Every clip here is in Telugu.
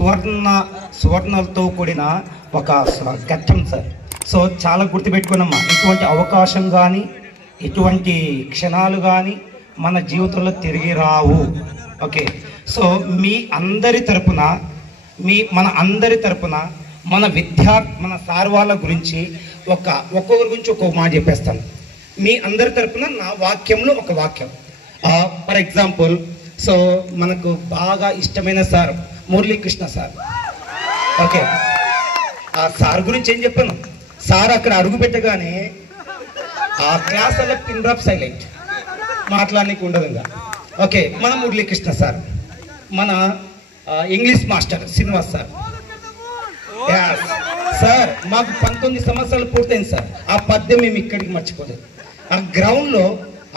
సువర్ణ సువర్ణలతో కూడిన ఒక ఘట్టం సార్. సో చాలా గుర్తుపెట్టుకున్నామా, ఇటువంటి అవకాశం కానీ ఇటువంటి క్షణాలు కానీ మన జీవితంలో తిరిగి రావు. ఓకే, సో మీ అందరి తరపున మన అందరి తరపున మన సార్ వాళ్ళ గురించి ఒక్కొక్కరి గురించి ఒక్కొక్క మాట చెప్పేస్తాను. మీ అందరి తరపున నా వాక్యంలో ఒక వాక్యం. ఫర్ ఎగ్జాంపుల్, సో మనకు బాగా ఇష్టమైన సార్ మురళీకృష్ణ సార్. ఓకే, ఆ సార్ గురించి ఏం చెప్పాను, సార్ అక్కడ అడుగు పెట్టగానే ఆ క్లాసులో పిన్ డ్రాప్ సైలెంట్, మాట్లాడడానికి ఉండదు ఇంకా. ఓకే, మన మురళీకృష్ణ సార్, మన English master Srinivas sir. Sir మాకు 19 సంవత్సరాలు పూర్తయింది సార్. ఆ పద్యం మేము ఇక్కడికి మర్చిపోలేదు. ఆ గ్రౌండ్లో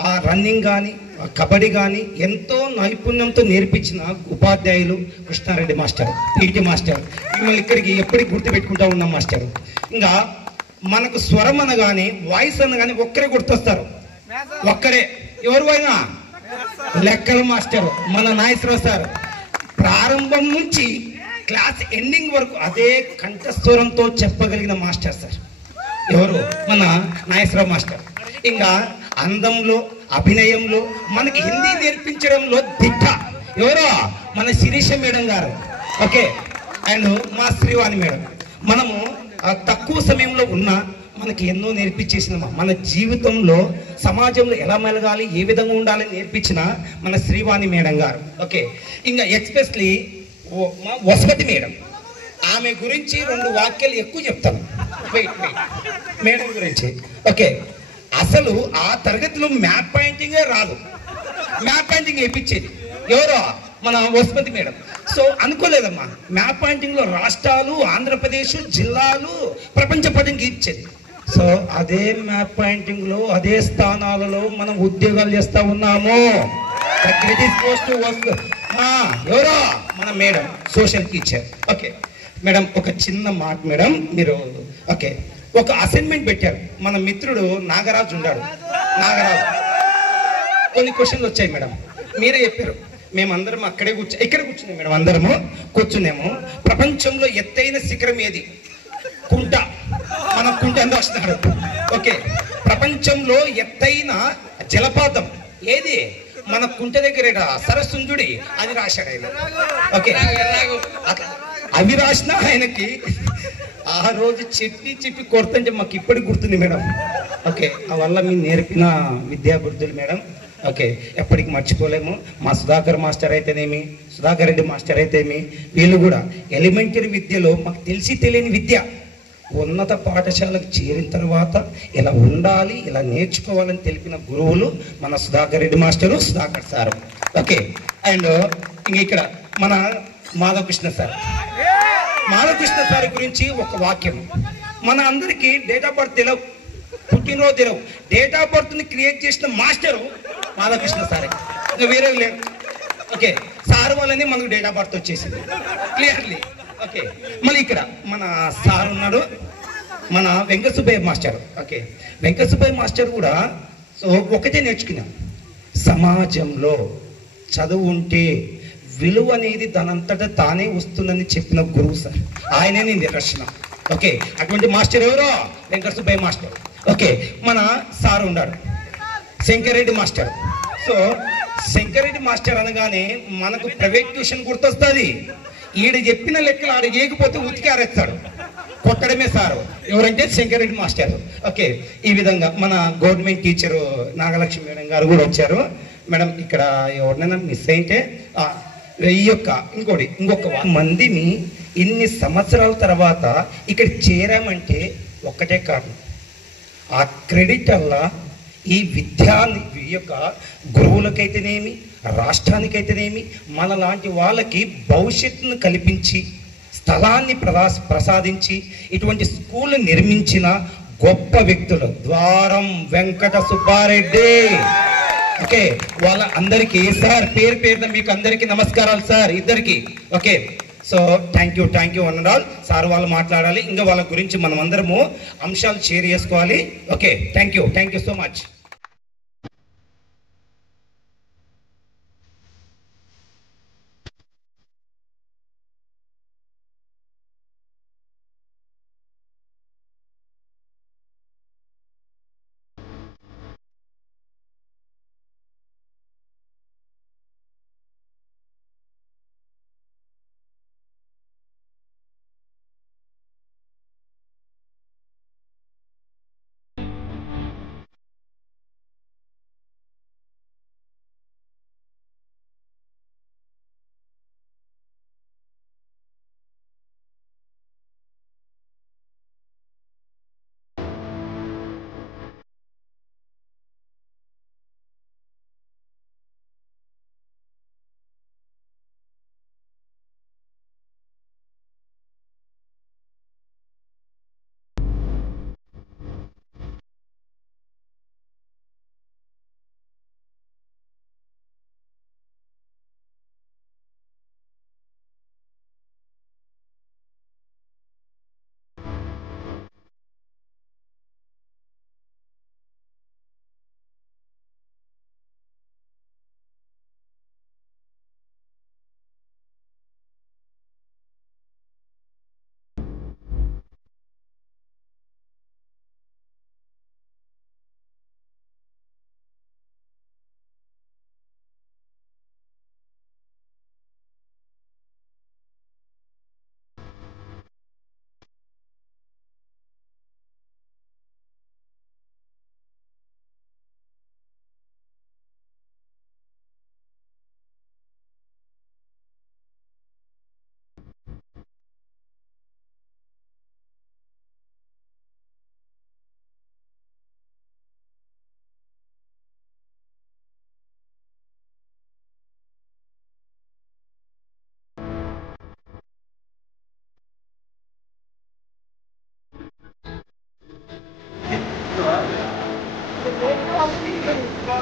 ఆ రన్నింగ్ కానీ ఆ కబడ్డీ కానీ ఎంతో నైపుణ్యంతో నేర్పించిన ఉపాధ్యాయులు కృష్ణారెడ్డి మాస్టర్, పీటీ మాస్టర్. మిమ్మల్ని ఇక్కడికి ఎప్పటికి గుర్తుపెట్టుకుంటా ఉన్నాం మాస్టర్. ఇంకా మనకు స్వరం అనగానే వాయిస్ అనగానే ఒక్కరే గుర్తొస్తారు, ఒక్కరే. ఎవరు అయినా లెక్కల మాస్టర్ మన నాగేశ్వరరావు సార్. ప్రారంభం నుంచి క్లాస్ ఎండింగ్ వరకు అదే కంఠస్వరంతో చెప్పగలిగిన మాస్టర్ సార్ ఎవరు, మన నాగేశ్వరరావు మాస్టర్. ఇంకా అందంలో అభినయంలో మనకి హిందీ నేర్పించడంలో దిట్ట ఎవరో మన శిరీష మేడం గారు. ఓకే, అండ్ మా శ్రీవాణి మేడం. మనము తక్కువ సమయంలో ఉన్న మనకి ఎన్నో నేర్పించేసిన, మన జీవితంలో సమాజంలో ఎలా మెలగాలి, ఏ విధంగా ఉండాలని నేర్పించిన మన శ్రీవాణి మేడం గారు. ఓకే, ఇంకా ఎక్స్పెషలీ మా వసపతి మేడం. ఆమె గురించి 2 వాక్యాలు ఎక్కువ చెప్తాను. వెయిట్ మేడం గురించి. ఓకే, అసలు ఆ తరగతిలో మ్యాప్ పాయింటింగే రాదు, మ్యాప్ పాయింటింగ్ వేయించేది ఎవరో మన వసపతి మేడం. సో అనుకోలేదమ్మా, మ్యాప్ పాయింటింగ్లో రాష్ట్రాలు, ఆంధ్రప్రదేశ్, జిల్లాలు, ప్రపంచ పటం గీర్చేది. సో అదే మ్యాప్ పాయింటింగ్లో అదే స్థానాలలో మనం ఉద్యోగాలు చేస్తూ ఉన్నాము. ఎవరో మన madam social teacher. Okay madam, ఒక చిన్న మాట మేడం, మీరు ఓకే ఒక అసైన్మెంట్ పెట్టారు. మన మిత్రుడు నాగరాజు ఉన్నాడు, నాగరాజు కొన్ని క్వశ్చన్లు వచ్చాయి మేడం, మీరే చెప్పారు. మేమందరం ఇక్కడ కూర్చున్నాం మేడం, అందరము కూర్చున్నాము. ప్రపంచంలో ఎత్తైన శిఖరం ఏది? కుంట. మన కుంట అని రాస్తున్నాడు. ఓకే, ప్రపంచంలో ఎత్తైన జలపాతం ఏది? మన కుంట దగ్గర సరస్సుంజుడి అని రాశాడు ఆయన. ఓకే, అవి రాసినా ఆయనకి ఆ రోజు చెప్పి కొడుతుంటే మాకు ఇప్పటికి గుర్తుంది మేడం. ఓకే, ఆ వల్ల మీరు నేర్పిన విద్యాబుద్ధులు మేడం ఓకే ఎప్పటికి మర్చిపోలేము. మా సుధాకర్ మాస్టర్ అయితేనేమి, సుధాకర్ రెడ్డి మాస్టర్ అయితేనేమి, వీళ్ళు కూడా ఎలిమెంటరీ విద్యలో మాకు తెలియని విద్య ఉన్నత పాఠశాలకు చేరిన తర్వాత ఇలా ఉండాలి, ఇలా నేర్చుకోవాలని తెలిపిన గురువులు మన Sudhakar Reddy master, Sudhakar sir. Okay, and ఇంక ఇక్కడ మన మాధవకృష్ణ సార్. మాధవకృష్ణ సార్ గురించి ఒక వాక్యం. మన అందరికీ డేట్ ఆఫ్ బర్త్ తెలియవు, పుట్టినరోజు తెలియవు. డేట్ ఆఫ్ బర్త్ని క్రియేట్ చేసిన మాస్టరు మాధవకృష్ణ సారే, ఇంకా వేరే లేదు. ఓకే, సార్ వల్లనే మనకు డేట్ ఆఫ్ బర్త్ వచ్చేసింది క్లియర్లీ. ఓకే, మళ్ళీ ఇక్కడ మన సార్ ఉన్నాడు, మన Venkata Subbaiah master. Okay, Venkata Subbaiah master కూడా సో ఒకటే నేర్చుకున్నాం, సమాజంలో చదువు ఉంటే విలువ అనేది దానంతటా తానే వస్తుందని చెప్పిన గురువు సార్. ఆయనే నేను నిదర్శనం. ఓకే, అటువంటి మాస్టర్ ఎవరో వెంకట సుబ్బయ్య మాస్టర్. ఓకే, మన సార్ ఉన్నాడు Shankar Reddy master. So Shankar Reddy master అనగానే మనకు ప్రైవేట్ ట్యూషన్ గుర్తొస్తుంది. ఈడ చెప్పిన లెక్కలు ఆడ ఏగిపోతే ఉతికి ఆరేస్తాడు, కొట్టడమే సారు. ఎవరంటే శంకరెడ్డి మాస్టర్. ఓకే, ఈ విధంగా మన గవర్నమెంట్ టీచరు నాగలక్ష్మి మేడం గారు కూడా వచ్చారు. మేడం ఇక్కడ ఎవరినైనా మిస్ అయితే ఇంకొక మందిని ఇన్ని సంవత్సరాల తర్వాత ఇక్కడ చేరామంటే ఒక్కటే కారణం, ఆ క్రెడిట్ అలా ఈ ఈ యొక్క గురువులకైతేనేమి, రాష్ట్రానికైతేనేమి, మన లాంటి వాళ్ళకి భవిష్యత్తును కల్పించి స్థలాన్ని ప్రసాదించి ఇటువంటి స్కూల్ నిర్మించిన గొప్ప వ్యక్తులు ద్వారం వెంకట సుబ్బారెడ్డి. ఓకే, వాళ్ళ అందరికీ సార్ పేరున మీకు అందరికీ నమస్కారాలు సార్ ఇద్దరికి. Okay, so thank you an all. Sir వాళ్ళు మాట్లాడాలి, ఇంకా వాళ్ళ గురించి మనం అందరము అంశాలు షేర్ చేసుకోవాలి. Okay, thank you so much.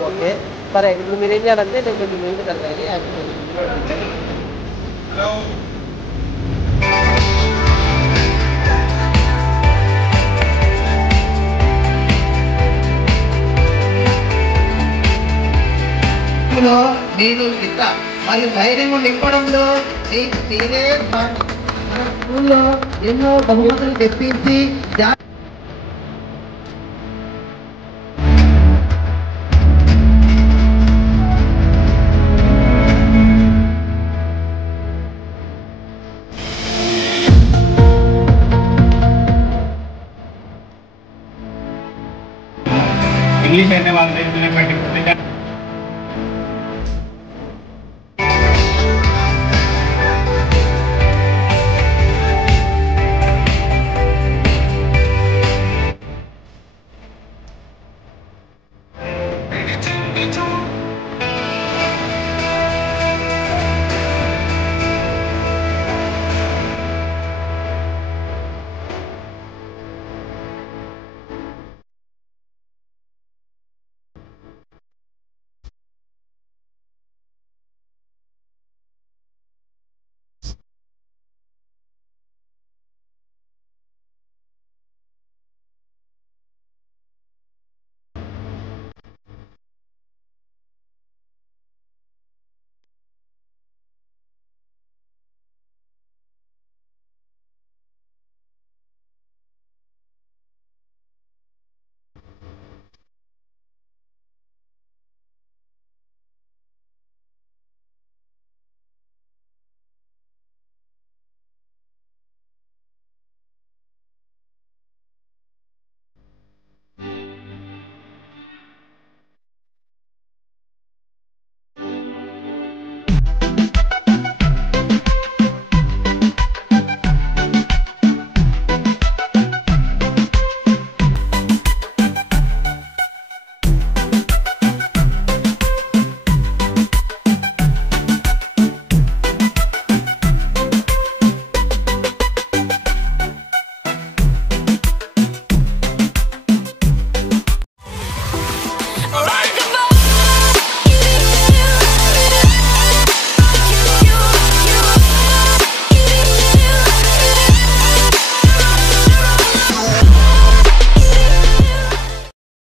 Okay సరే ఇప్పుడు మీరు ఏం చేయాలంటే నేను కొంచెం ముందు కలగాలి నేను ఇంత మరి ధైర్యం నింపడంలో నేనే మన స్కూల్లో ఎన్నో బహుమతులు తెప్పించి ఇంగ్లీష్ అయితే వాళ్ళు